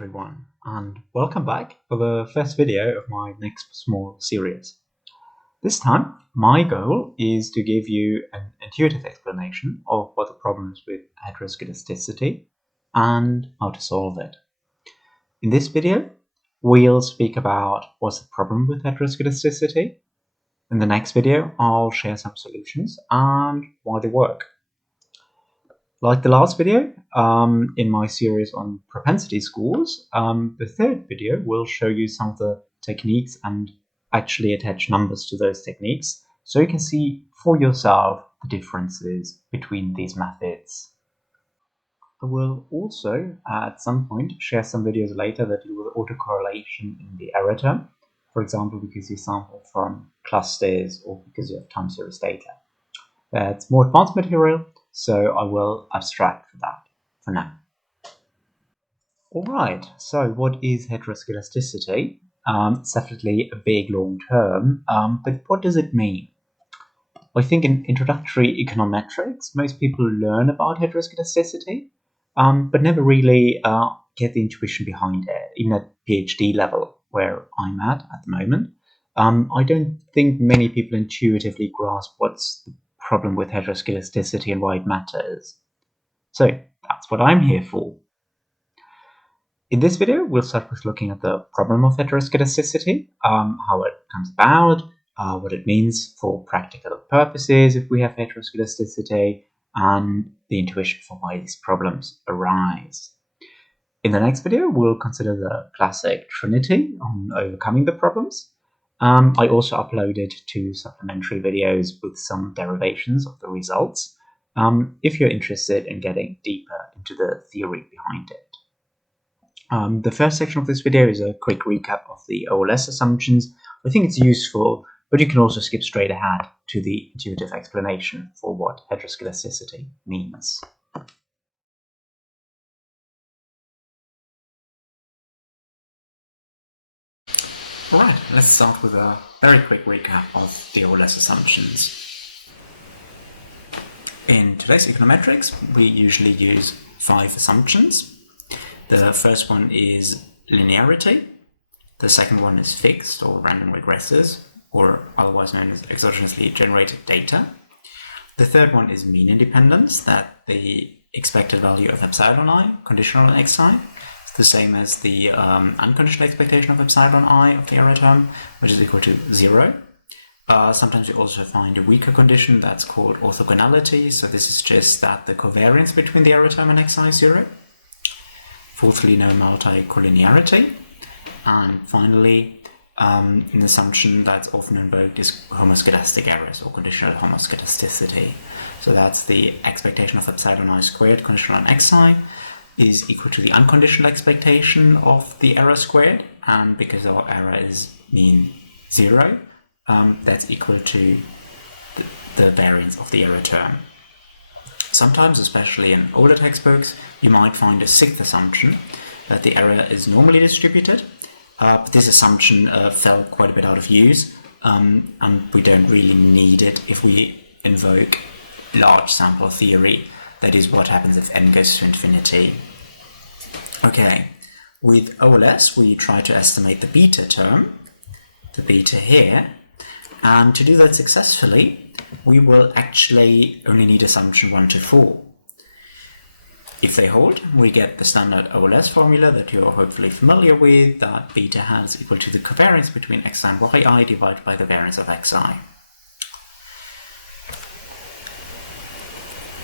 everyone, and welcome back for the first video of my next small series. This time, my goal is to give you an intuitive explanation of what the problem is with heteroskedasticity and how to solve it. In this video, we'll speak about what's the problem with heteroskedasticity. In the next video, I'll share some solutions and why they work. Like the last video in my series on propensity scores, the third video will show you some of the techniques and actually attach numbers to those techniques so you can see for yourself the differences between these methods. I will also at some point share some videos later that deal with autocorrelation in the error term, for example because you sample from clusters or because you have time series data. That's more advanced material, so I will abstract for that for now. Alright, so what is heteroskedasticity? It's definitely a big long term, but what does it mean? I think in introductory econometrics, most people learn about heteroskedasticity, but never really get the intuition behind it, even at PhD level, where I'm at the moment. I don't think many people intuitively grasp what's the problem with heteroskedasticity and why it matters. So that's what I'm here for. In this video, we'll start with looking at the problem of heteroskedasticity, how it comes about, what it means for practical purposes if we have heteroskedasticity, and the intuition for why these problems arise. In the next video, we'll consider the classic trinity on overcoming the problems. I also uploaded 2 supplementary videos with some derivations of the results, if you're interested in getting deeper into the theory behind it. The first section of this video is a quick recap of the OLS assumptions. I think it's useful, but you can also skip straight ahead to the intuitive explanation for what heteroskedasticity means. Alright, let's start with a very quick recap of the OLS assumptions. In today's econometrics, we usually use 5 assumptions. The first one is linearity. The second one is fixed or random regressors, or otherwise known as exogenously generated data. The third one is mean independence, that the expected value of epsilon I, conditional on xi, the same as the unconditional expectation of epsilon I of the error term, which is equal to 0. Sometimes you also find a weaker condition that's called orthogonality, so this is just that the covariance between the error term and xi is 0. Fourthly, no multi-collinearity. And finally, an assumption that's often invoked is homoskedastic errors or conditional homoskedasticity. So that's the expectation of epsilon I squared conditional on xi is equal to the unconditional expectation of the error squared, and because our error is mean 0, that's equal to the variance of the error term. Sometimes, especially in older textbooks, you might find a 6th assumption that the error is normally distributed, but this assumption fell quite a bit out of use, and we don't really need it if we invoke large sample theory. That is what happens if n goes to infinity. Okay, with OLS we try to estimate the beta term, the beta here, and to do that successfully we will actually only need assumption 1 to 4. If they hold, we get the standard OLS formula that you're hopefully familiar with, that beta hat is equal to the covariance between xi and yi divided by the variance of xi.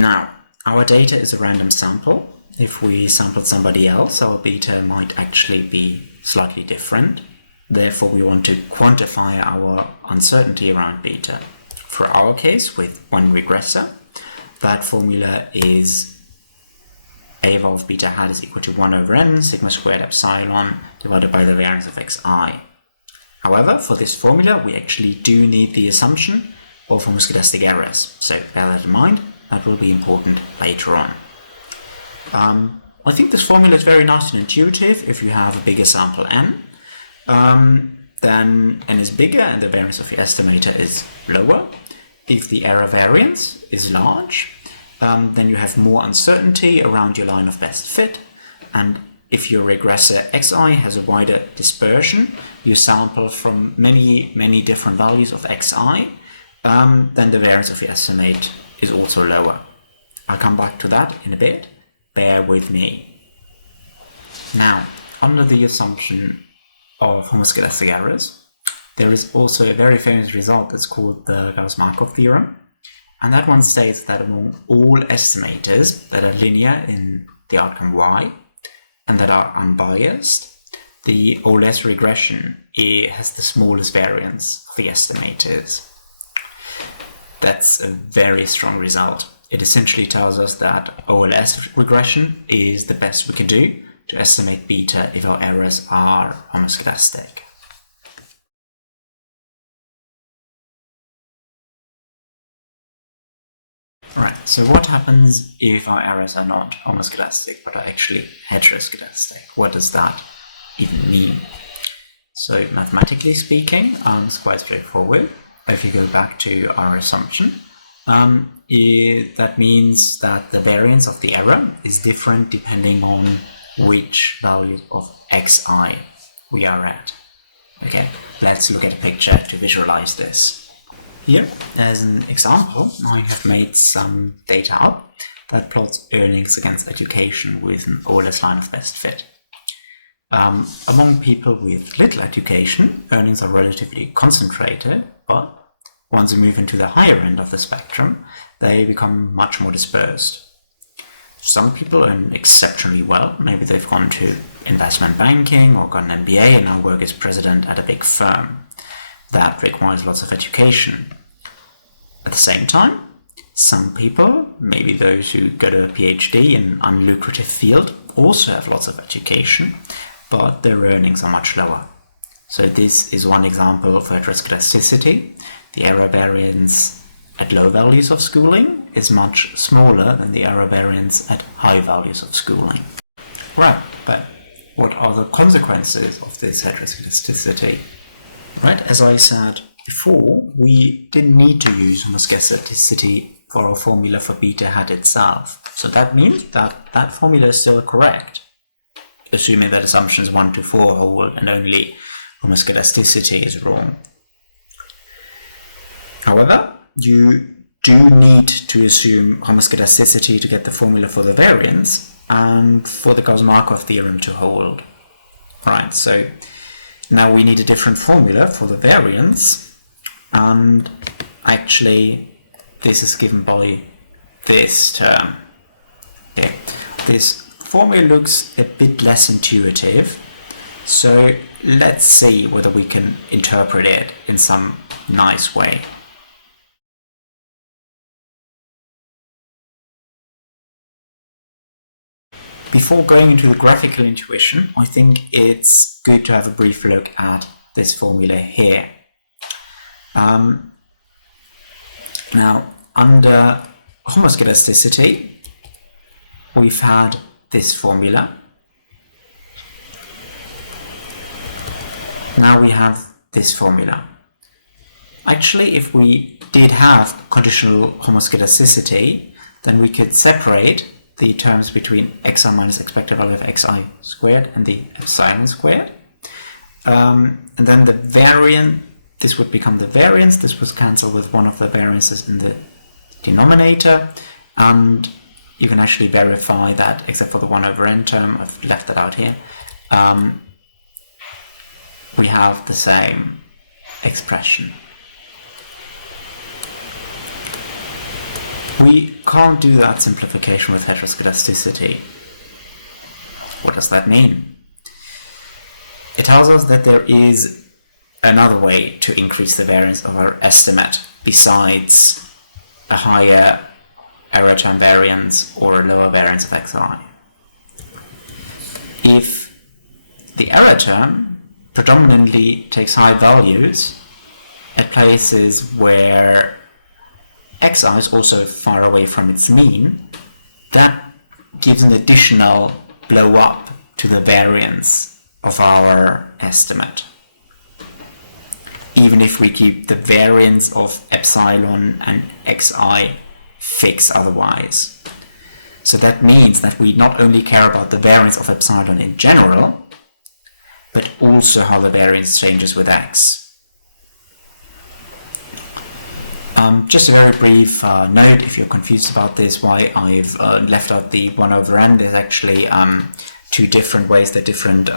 Now, our data is a random sample. If we sampled somebody else, our beta might actually be slightly different. Therefore, we want to quantify our uncertainty around beta. For our case, with 1 regressor, that formula is a evolved beta hat is equal to 1 over n sigma squared epsilon divided by the variance of xi. However, for this formula, we actually do need the assumption of homoskedastic errors. So bear that in mind. That will be important later on. I think this formula is very nice and intuitive if you have a bigger sample n. Then n is bigger and the variance of your estimator is lower. If the error variance is large, then you have more uncertainty around your line of best fit, and if your regressor xi has a wider dispersion, you sample from many different values of xi, then the variance of your estimate is also lower. I'll come back to that in a bit. Bear with me. Now, under the assumption of homoskedastic errors, there is also a very famous result that's called the Gauss-Markov theorem. And that one states that among all estimators that are linear in the outcome y and that are unbiased, the OLS regression has the smallest variance of the estimators. That's a very strong result. It essentially tells us that OLS regression is the best we can do to estimate beta if our errors are homoskedastic. Right, so what happens if our errors are not homoskedastic but are actually heteroskedastic? What does that even mean? So mathematically speaking, it's quite straightforward. If you go back to our assumption, that means that the variance of the error is different depending on which value of xi we are at. Okay, let's look at a picture to visualize this. Here, as an example, I have made some data up that plots earnings against education with an OLS line of best fit. Among people with little education, earnings are relatively concentrated, but once you move into the higher end of the spectrum, they become much more dispersed. Some people earn exceptionally well. Maybe they've gone to investment banking or got an MBA and now work as president at a big firm. That requires lots of education. At the same time, some people, maybe those who go to a PhD in an unlucrative field, also have lots of education, but their earnings are much lower. So this is one example of heteroskedasticity. The error variance at low values of schooling is much smaller than the error variance at high values of schooling. Right, but what are the consequences of this heteroskedasticity? Right, as I said before, we didn't need to use homoskedasticity for our formula for beta hat itself. So that means that that formula is still correct, assuming that assumptions 1 to 4 hold and only homoskedasticity is wrong. However, you do need to assume homoskedasticity to get the formula for the variance and for the Gauss-Markov theorem to hold. Right, so now we need a different formula for the variance, and actually this is given by this term. Okay. This formula looks a bit less intuitive, so let's see whether we can interpret it in some nice way. Before going into the graphical intuition, I think it's good to have a brief look at this formula here. Now, under homoskedasticity, we've had this formula. Now we have this formula. Actually, if we did have conditional homoskedasticity, then we could separate the terms between xi minus expected value of xi squared and the epsilon squared. And then the variance, this would become the variance, this was cancelled with one of the variances in the denominator, and you can actually verify that, except for the 1 over n term, I've left that out here, we have the same expression. We can't do that simplification with heteroskedasticity. What does that mean? It tells us that there is another way to increase the variance of our estimate besides a higher error term variance or a lower variance of xi. If the error term predominantly takes high values at places where xi is also far away from its mean, that gives an additional blow up to the variance of our estimate. Even if we keep the variance of epsilon and xi fixed otherwise. So that means that we not only care about the variance of epsilon in general, but also how the variance changes with x. Just a very brief note, if you're confused about this, why I've left out the 1 over n. There's actually two different ways that different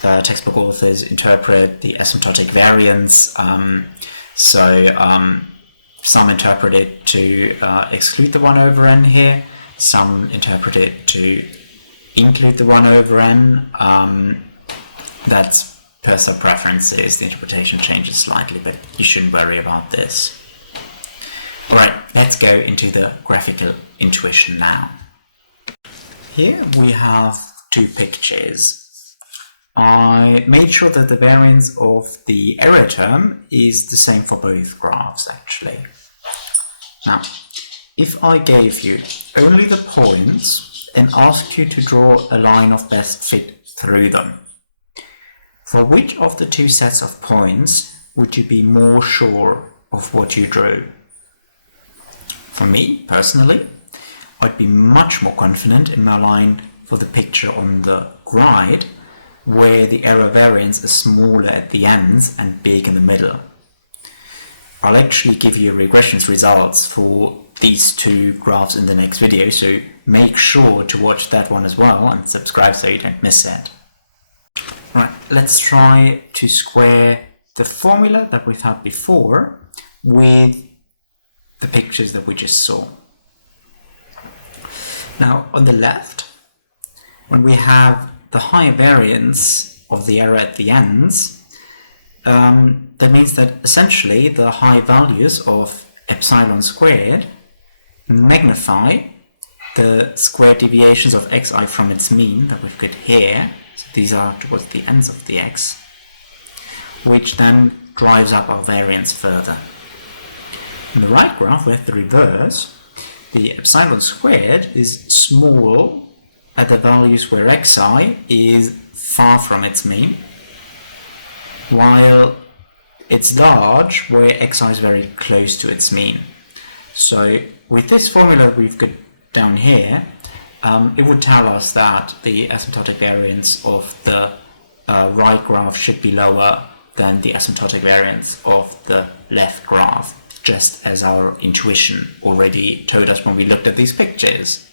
textbook authors interpret the asymptotic variance. Some interpret it to exclude the 1 over n here, some interpret it to include the 1 over n. That's personal preferences, the interpretation changes slightly, but you shouldn't worry about this. Alright, let's go into the graphical intuition now. Here we have two pictures. I made sure that the variance of the error term is the same for both graphs, actually. Now, if I gave you only the points and asked you to draw a line of best fit through them, for which of the two sets of points would you be more sure of what you drew? For me, personally, I'd be much more confident in my line for the picture on the right, where the error variance is smaller at the ends and big in the middle. I'll actually give you regression's results for these two graphs in the next video, so make sure to watch that one as well and subscribe so you don't miss it. Right, let's try to square the formula that we've had before with the pictures that we just saw. Now, on the left, when we have the higher variance of the error at the ends, that means that essentially the high values of epsilon squared magnify the squared deviations of xi from its mean that we've got here. So these are towards the ends of the x, which then drives up our variance further. In the right graph, we have the reverse. The epsilon squared is small at the values where xi is far from its mean, while it's large where xi is very close to its mean. So with this formula we've got down here, it would tell us that the asymptotic variance of the right graph should be lower than the asymptotic variance of the left graph, just as our intuition already told us when we looked at these pictures.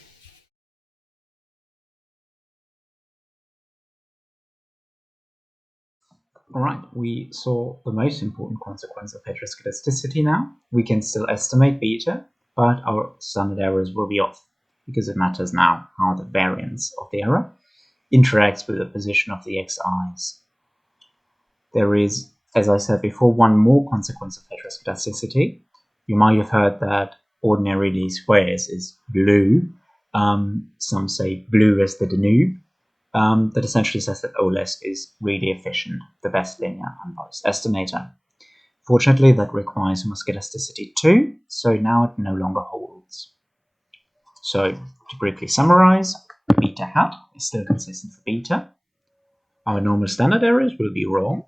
Alright, we saw the most important consequence of heteroskedasticity now. We can still estimate beta, but our standard errors will be off, because it matters now how the variance of the error interacts with the position of the xi's. There is, as I said before, one more consequence of heteroskedasticity. You might have heard that ordinary least squares is blue. Some say blue as the Danube. That essentially says that OLS is really efficient, the best linear unbiased estimator. Fortunately, that requires homoskedasticity too, so now it no longer holds. So, to briefly summarize, beta hat is still consistent for beta. Our normal standard errors will be wrong,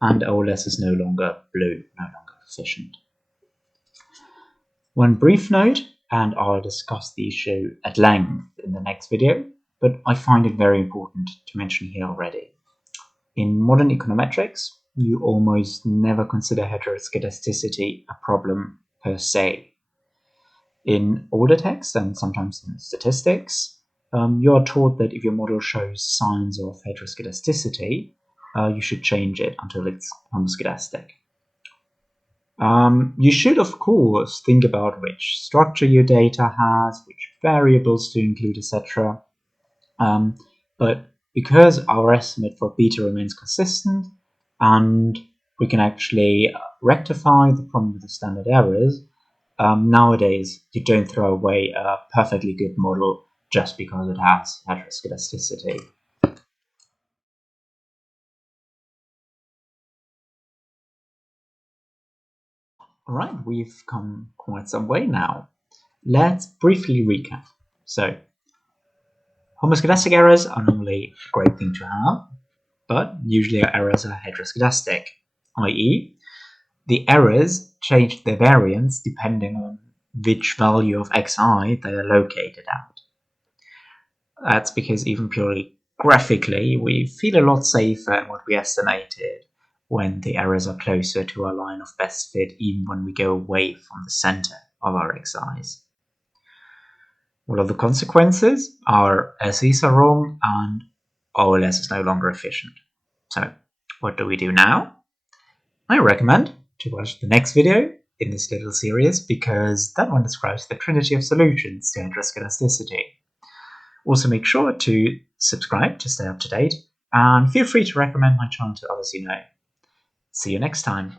and OLS is no longer blue, no longer efficient. One brief note, and I'll discuss the issue at length in the next video, but I find it very important to mention here already. In modern econometrics, you almost never consider heteroskedasticity a problem per se. In older text and sometimes in statistics, you are taught that if your model shows signs of heteroskedasticity, you should change it until it's homoskedastic. You should, of course, think about which structure your data has, which variables to include, etc. But because our estimate for beta remains consistent, and we can actually rectify the problem with the standard errors, nowadays you don't throw away a perfectly good model just because it has heteroskedasticity. Alright, we've come quite some way now. Let's briefly recap. So, homoskedastic errors are normally a great thing to have, but usually our errors are heteroskedastic, i.e., the errors change their variance depending on which value of xi they are located at. That's because even purely graphically, we feel a lot safer in what we estimated when the errors are closer to our line of best fit, even when we go away from the center of our xi's. All of the consequences are SEs are wrong and OLS is no longer efficient. So what do we do now? I recommend to watch the next video in this little series because that one describes the trinity of solutions to heteroskedasticity. Also make sure to subscribe to stay up to date and feel free to recommend my channel to others you know. See you next time.